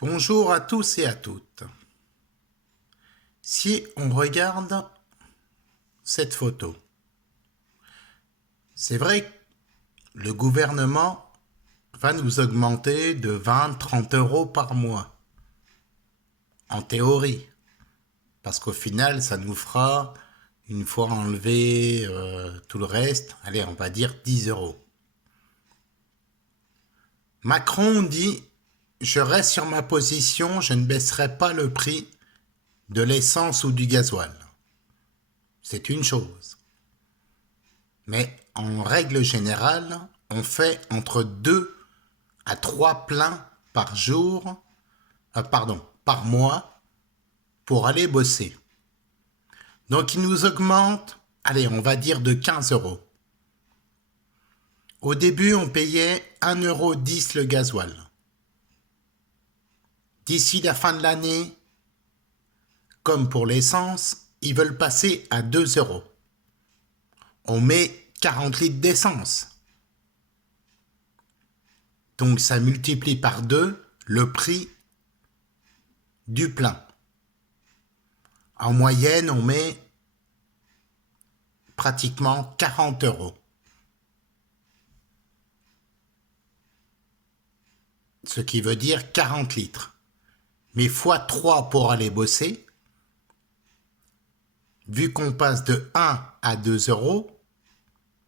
Bonjour à tous et à toutes. Si on regarde cette photo, c'est vrai que le gouvernement va nous augmenter de 20-30 euros par mois, en théorie, parce qu'au final, ça nous fera, une fois enlevé tout le reste, allez, on va dire 10 euros. Macron dit « Je reste sur ma position, je ne baisserai pas le prix de l'essence ou du gasoil. » C'est une chose. Mais en règle générale, on fait entre 2 à 3 pleins par jour, par mois, pour aller bosser. Donc il nous augmente, allez, on va dire de 15 euros. Au début, on payait 1,10 € le gasoil. D'ici la fin de l'année, comme pour l'essence, ils veulent passer à 2 euros. On met 40 litres d'essence. Donc ça multiplie par 2 le prix du plein. En moyenne, on met pratiquement 40 euros. Ce qui veut dire 40 litres. Mais fois 3 pour aller bosser, vu qu'on passe de 1 à 2 euros,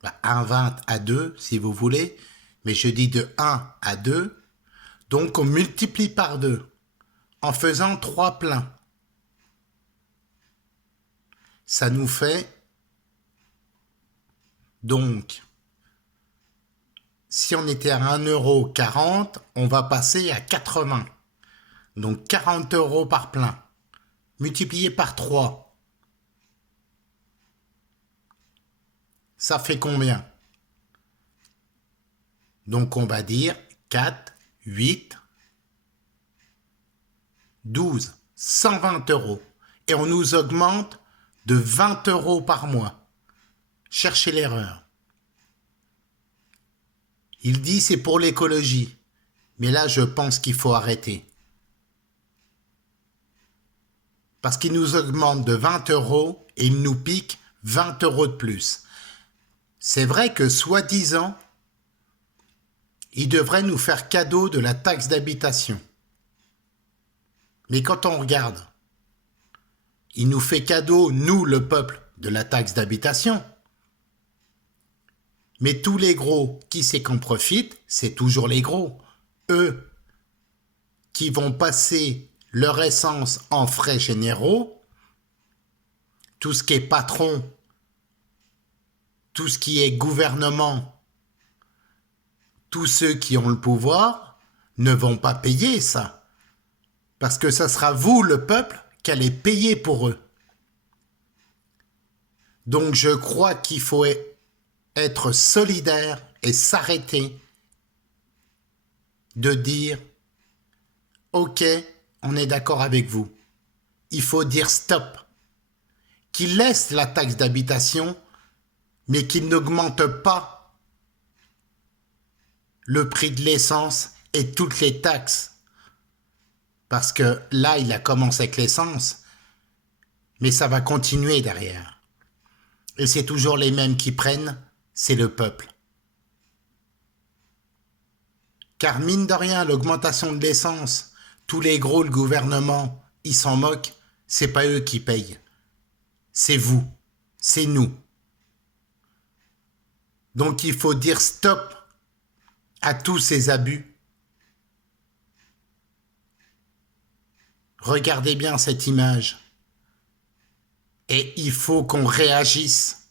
1,20 à 2 si vous voulez, mais je dis de 1 à 2, donc on multiplie par 2 en faisant 3 pleins. Ça nous fait donc, si on était à 1,40 €, on va passer à 80. Donc 40 euros par plein, multiplié par 3. Ça fait combien? Donc on va dire 4, 8, 12, 120 euros. Et on nous augmente de 20 euros par mois. Cherchez l'erreur. Il dit c'est pour l'écologie. Mais là, je pense qu'il faut arrêter. Parce qu'il nous augmente de 20 euros et il nous pique 20 euros de plus. C'est vrai que, soi-disant, il devrait nous faire cadeau de la taxe d'habitation. Mais quand on regarde, il nous fait cadeau, nous, le peuple, de la taxe d'habitation. Mais tous les gros, qui c'est qu'en profitent? C'est toujours les gros. Eux, qui vont passer leur essence en frais généraux, tout ce qui est patron, tout ce qui est gouvernement, tous ceux qui ont le pouvoir ne vont pas payer ça. Parce que ça sera vous, le peuple, qui allez payer pour eux. Donc je crois qu'il faut être solidaire et s'arrêter de dire « Ok, on est d'accord avec vous. Il faut dire stop. » Qu'ils laissent la taxe d'habitation, mais qu'ils n'augmentent pas le prix de l'essence et toutes les taxes. Parce que là, il a commencé avec l'essence, mais ça va continuer derrière. Et c'est toujours les mêmes qui prennent, c'est le peuple. Car mine de rien, l'augmentation de l'essence, tous les gros, le gouvernement, ils s'en moquent, c'est pas eux qui payent. C'est vous, c'est nous. Donc il faut dire stop à tous ces abus. Regardez bien cette image. Et il faut qu'on réagisse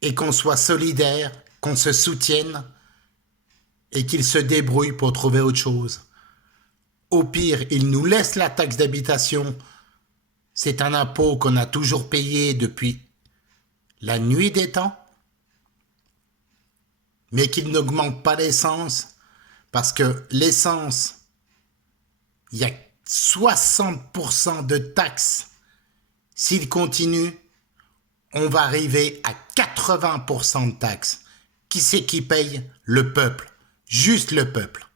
et qu'on soit solidaire, qu'on se soutienne et qu'ils se débrouillent pour trouver autre chose. Au pire, ils nous laissent la taxe d'habitation. C'est un impôt qu'on a toujours payé depuis la nuit des temps. Mais qu'ils n'augmentent pas l'essence, parce que l'essence, il y a 60% de taxes. S'il continue, on va arriver à 80% de taxes. Qui c'est qui paye? Le peuple, juste le peuple.